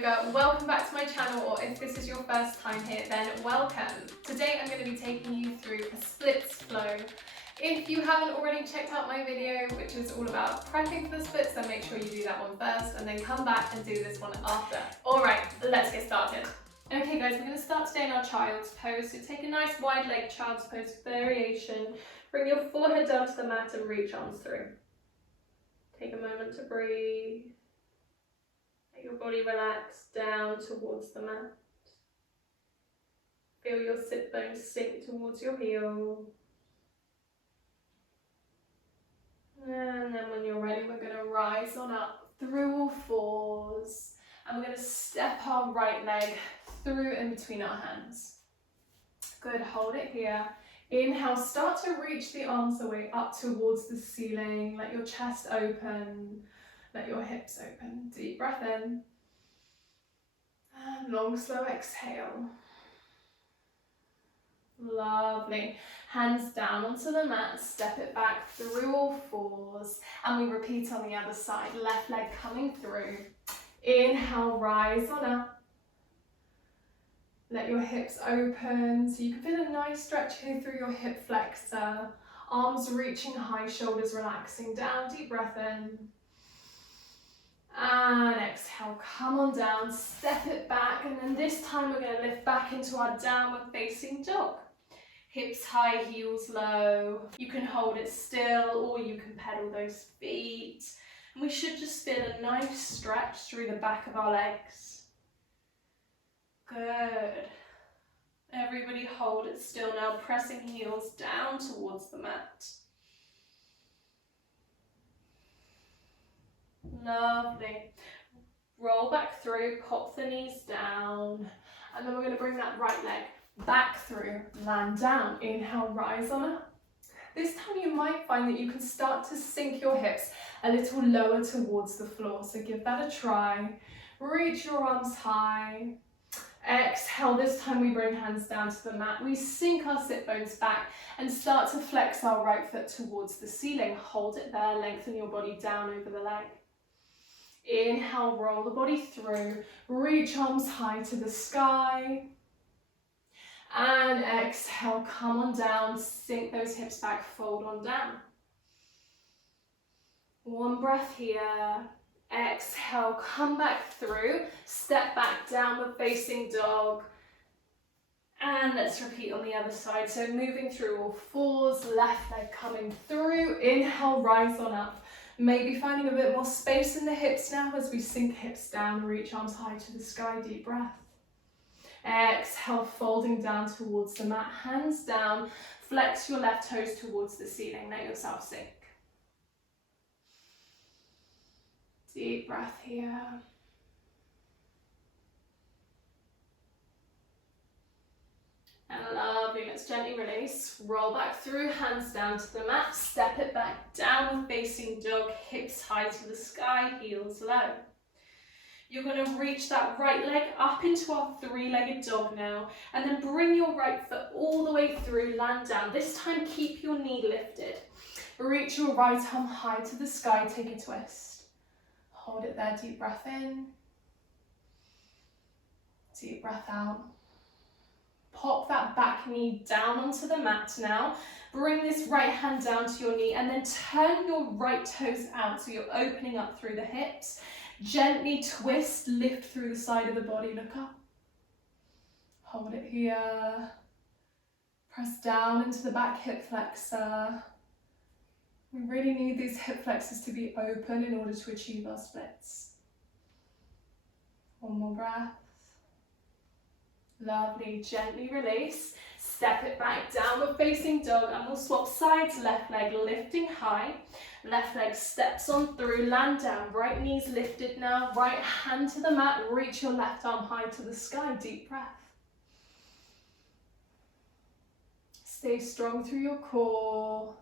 yoga. Welcome back to my channel, or if this is your first time here, then welcome. Today I'm going to be taking you through a splits flow. If you haven't already checked out my video, which is all about prepping for the splits, then make sure you do that one first and then come back and do this one after. Alright, let's get started. Okay guys, we're going to start today in our child's pose. So take a nice wide leg child's pose variation. Bring your forehead down to the mat and reach arms through. Take a moment to breathe. Let your body relax down towards the mat. Feel your sit bones sink towards your heel. And then when you're ready, we're going to rise on up through all fours. And we're going to step our right leg through in between our hands. Good, hold it here. Inhale, start to reach the arms away up towards the ceiling. Let your chest open. Let your hips open. Deep breath in. And long, slow exhale. Lovely. Hands down onto the mat. Step it back through all fours. And we repeat on the other side. Left leg coming through. Inhale, rise on up. Let your hips open, so you can feel a nice stretch here through your hip flexor. Arms reaching high, shoulders relaxing down. Deep breath in. And exhale, come on down, step it back, and then this time we're going to lift back into our downward facing dog. Hips high, heels low. You can hold it still or you can pedal those feet. And we should just feel a nice stretch through the back of our legs. Good. Everybody hold it still now, pressing heels down towards the mat. Lovely. Roll back through, pop the knees down, and then we're going to bring that right leg back through, land down. Inhale, rise on up. This time you might find that you can start to sink your hips a little lower towards the floor, so give that a try. Reach your arms high. Exhale, this time we bring hands down to the mat. We sink our sit bones back and start to flex our right foot towards the ceiling. Hold it there, lengthen your body down over the leg. Inhale, roll the body through. Reach arms high to the sky. And exhale, come on down, sink those hips back, fold on down. One breath here. Exhale, come back through, step back, downward facing dog. And let's repeat on the other side. So moving through all fours, left leg coming through. Inhale, rise on up. Maybe finding a bit more space in the hips now as we sink hips down, reach arms high to the sky, deep breath. Exhale, folding down towards the mat, hands down, flex your left toes towards the ceiling, let yourself sink. Deep breath here. And lovely, let's gently release. Roll back through, hands down to the mat, step it back, downward facing dog, hips high to the sky, heels low. You're going to reach that right leg up into our three-legged dog now, and then bring your right foot all the way through, land down. This time keep your knee lifted. Reach your right arm high to the sky, take a twist. Hold it there, deep breath in. Deep breath out. Pop that back knee down onto the mat now. Bring this right hand down to your knee and then turn your right toes out so you're opening up through the hips. Gently twist, lift through the side of the body, look up. Hold it here. Press down into the back hip flexor. We really need these hip flexors to be open in order to achieve our splits. One more breath. Lovely, gently release. Step it back, downward facing dog, and we'll swap sides. Left leg lifting high. Left leg steps on through, land down. Right knee's lifted now. Right hand to the mat. Reach your left arm high to the sky. Deep breath. Stay strong through your core.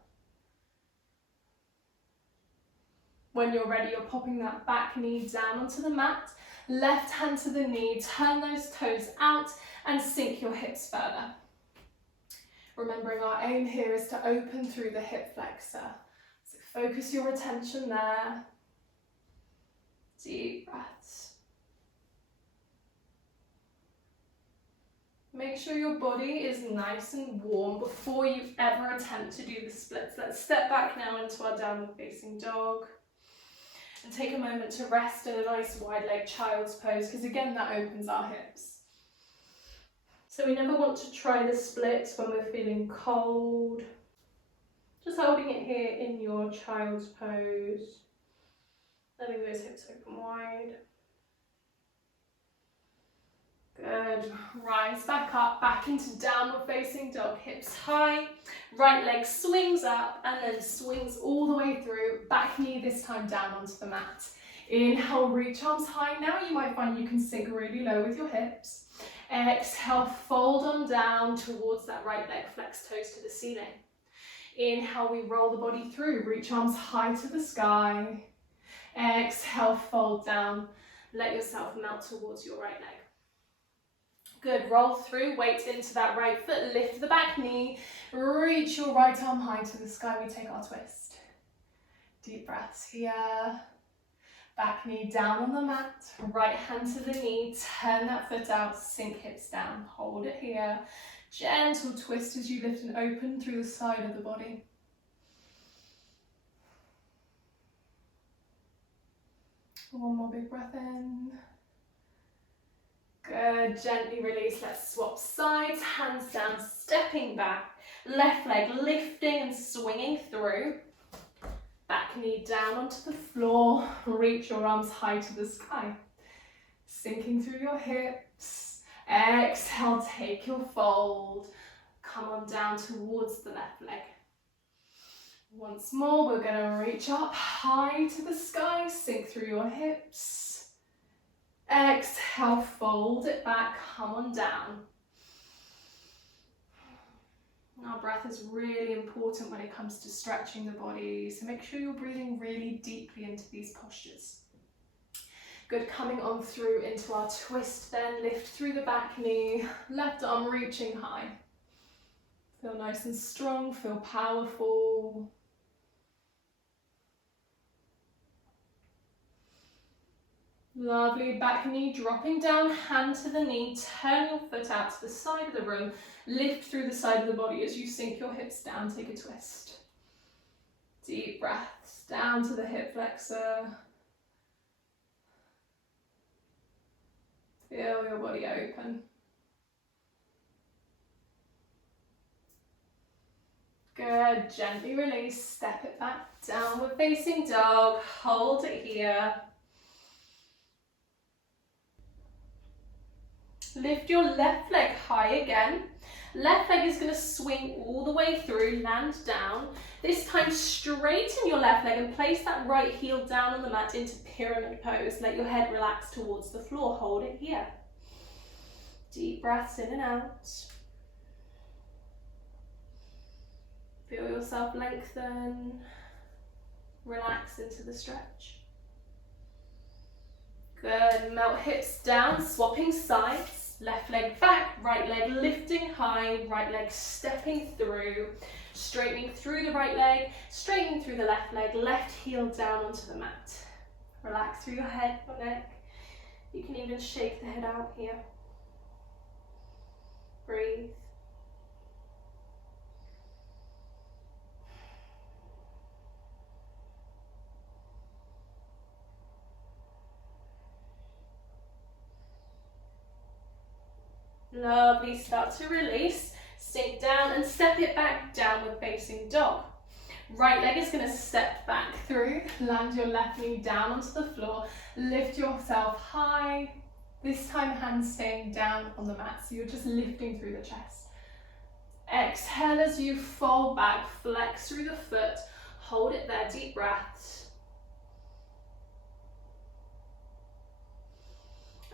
When you're ready, you're popping that back knee down onto the mat. Left hand to the knee, turn those toes out and sink your hips further. Remembering our aim here is to open through the hip flexor. So focus your attention there. Deep breaths. Make sure your body is nice and warm before you ever attempt to do the splits. Let's step back now into our downward facing dog and take a moment to rest in a nice wide leg child's pose, because again that opens our hips. So we never want to try the splits when we're feeling cold. Just holding it here in your child's pose, letting those hips open wide. Good. Rise back up, back into downward facing dog, hips high, right leg swings up and then swings all the way through, back knee this time down onto the mat. Inhale, reach arms high. Now you might find you can sink really low with your hips. Exhale, fold on down towards that right leg, flex toes to the ceiling. Inhale, we roll the body through, reach arms high to the sky. Exhale, fold down, let yourself melt towards your right leg. Good, roll through, weight into that right foot, lift the back knee, reach your right arm high to the sky, we take our twist. Deep breaths here. Back knee down on the mat, right hand to the knee, turn that foot out, sink hips down, hold it here. Gentle twist as you lift and open through the side of the body. One more big breath in. Good, gently release, let's swap sides, hands down, stepping back, left leg lifting and swinging through, back knee down onto the floor, reach your arms high to the sky, sinking through your hips, exhale, take your fold, come on down towards the left leg. Once more, we're going to reach up high to the sky, sink through your hips. Exhale, fold it back, come on down. Our breath is really important when it comes to stretching the body, so make sure you're breathing really deeply into these postures. Good, coming on through into our twist then, lift through the back knee, left arm reaching high. Feel nice and strong, feel powerful. Lovely, back knee dropping down, hand to the knee, turn your foot out to the side of the room, lift through the side of the body as you sink your hips down, take a twist. Deep breaths down to the hip flexor. Feel your body open. Good, gently release, step it back, downward facing dog, hold it here. Lift your left leg high again. Left leg is going to swing all the way through, land down. This time straighten your left leg and place that right heel down on the mat into pyramid pose. Let your head relax towards the floor. Hold it here. Deep breaths in and out. Feel yourself lengthen. Relax into the stretch. Good, melt hips down, swapping sides. Left leg back, right leg lifting high, right leg stepping through, straightening through the right leg, straightening through the left leg, left heel down onto the mat. Relax through your head, your neck. You can even shake the head out here. Breathe. Lovely, start to release, sink down and step it back, downward facing dog. Right leg is going to step back through, land your left knee down onto the floor, lift yourself high, this time hands staying down on the mat, so you're just lifting through the chest. Exhale as you fold back, flex through the foot, hold it there, deep breaths.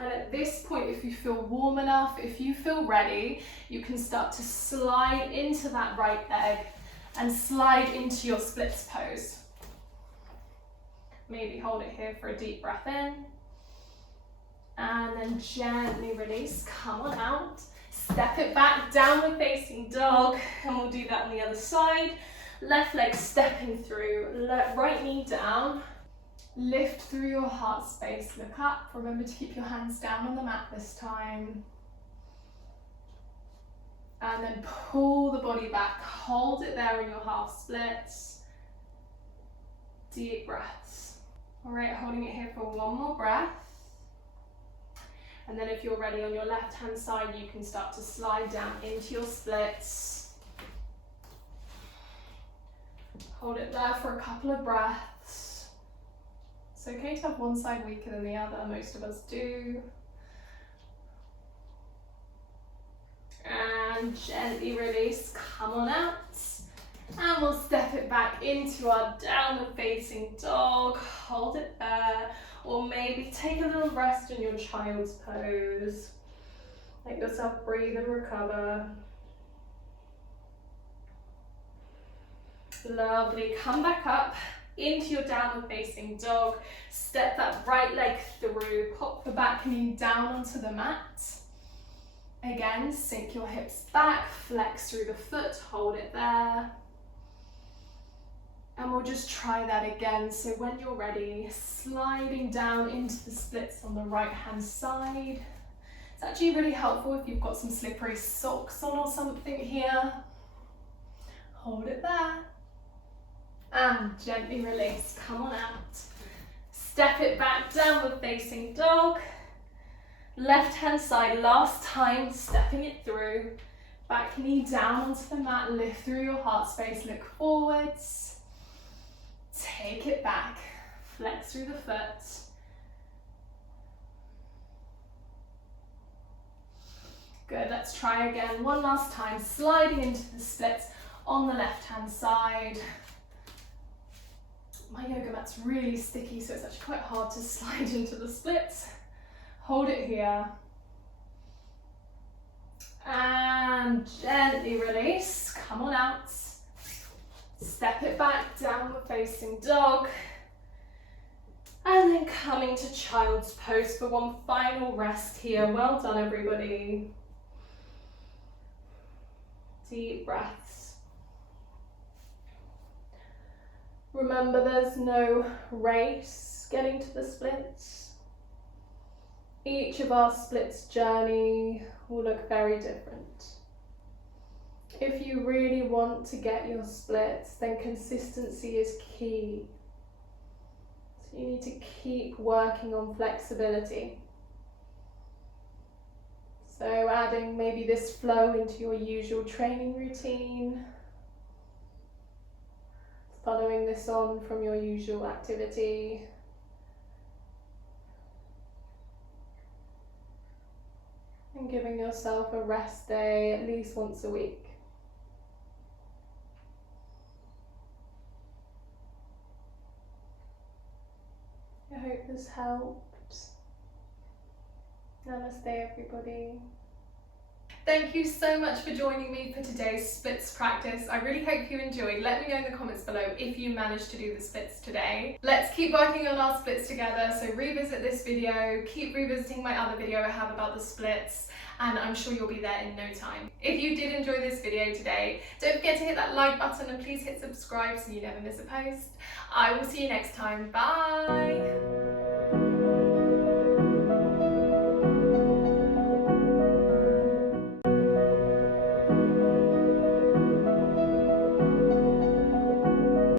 And at this point, if you feel warm enough, if you feel ready, you can start to slide into that right leg and slide into your splits pose. Maybe hold it here for a deep breath in. And then gently release, come on out. Step it back, downward facing dog. And we'll do that on the other side. Left leg stepping through, right knee down. Lift through your heart space, look up. Remember to keep your hands down on the mat this time. And then pull the body back, hold it there in your half splits. Deep breaths. All right, holding it here for one more breath. And then if you're ready on your left hand side, you can start to slide down into your splits. Hold it there for a couple of breaths. It's okay to have one side weaker than the other, most of us do. And gently release, come on out. And we'll step it back into our downward facing dog. Hold it there. Or maybe take a little rest in your child's pose. Let yourself breathe and recover. Lovely. Come back up into your downward facing dog. Step that right leg through. Pop the back knee down onto the mat. Again, sink your hips back, flex through the foot, hold it there. And we'll just try that again. So when you're ready, sliding down into the splits on the right hand side. It's actually really helpful if you've got some slippery socks on or something here. Hold it there. And gently release, come on out. Step it back, downward facing dog. Left hand side, last time, stepping it through. Back knee down onto the mat, lift through your heart space, look forwards. Take it back, flex through the foot. Good, let's try again. One last time, sliding into the splits on the left hand side. My yoga mat's really sticky, so it's actually quite hard to slide into the splits. Hold it here. And gently release, come on out. Step it back, downward facing dog. And then coming to child's pose for one final rest here. Well done, everybody. Deep breaths. Remember, there's no race getting to the splits. Each of our splits journey will look very different. If you really want to get your splits, then consistency is key. So you need to keep working on flexibility. So adding maybe this flow into your usual training routine. Following this on from your usual activity. And giving yourself a rest day at least once a week. I hope this helped. Namaste, everybody. Thank you so much for joining me for today's splits practice. I really hope you enjoyed. Let me know in the comments below if you managed to do the splits today. Let's keep working on our splits together. So revisit this video, keep revisiting my other video I have about the splits, and I'm sure you'll be there in no time. If you did enjoy this video today, don't forget to hit that like button and please hit subscribe so you never miss a post. I will see you next time. Bye!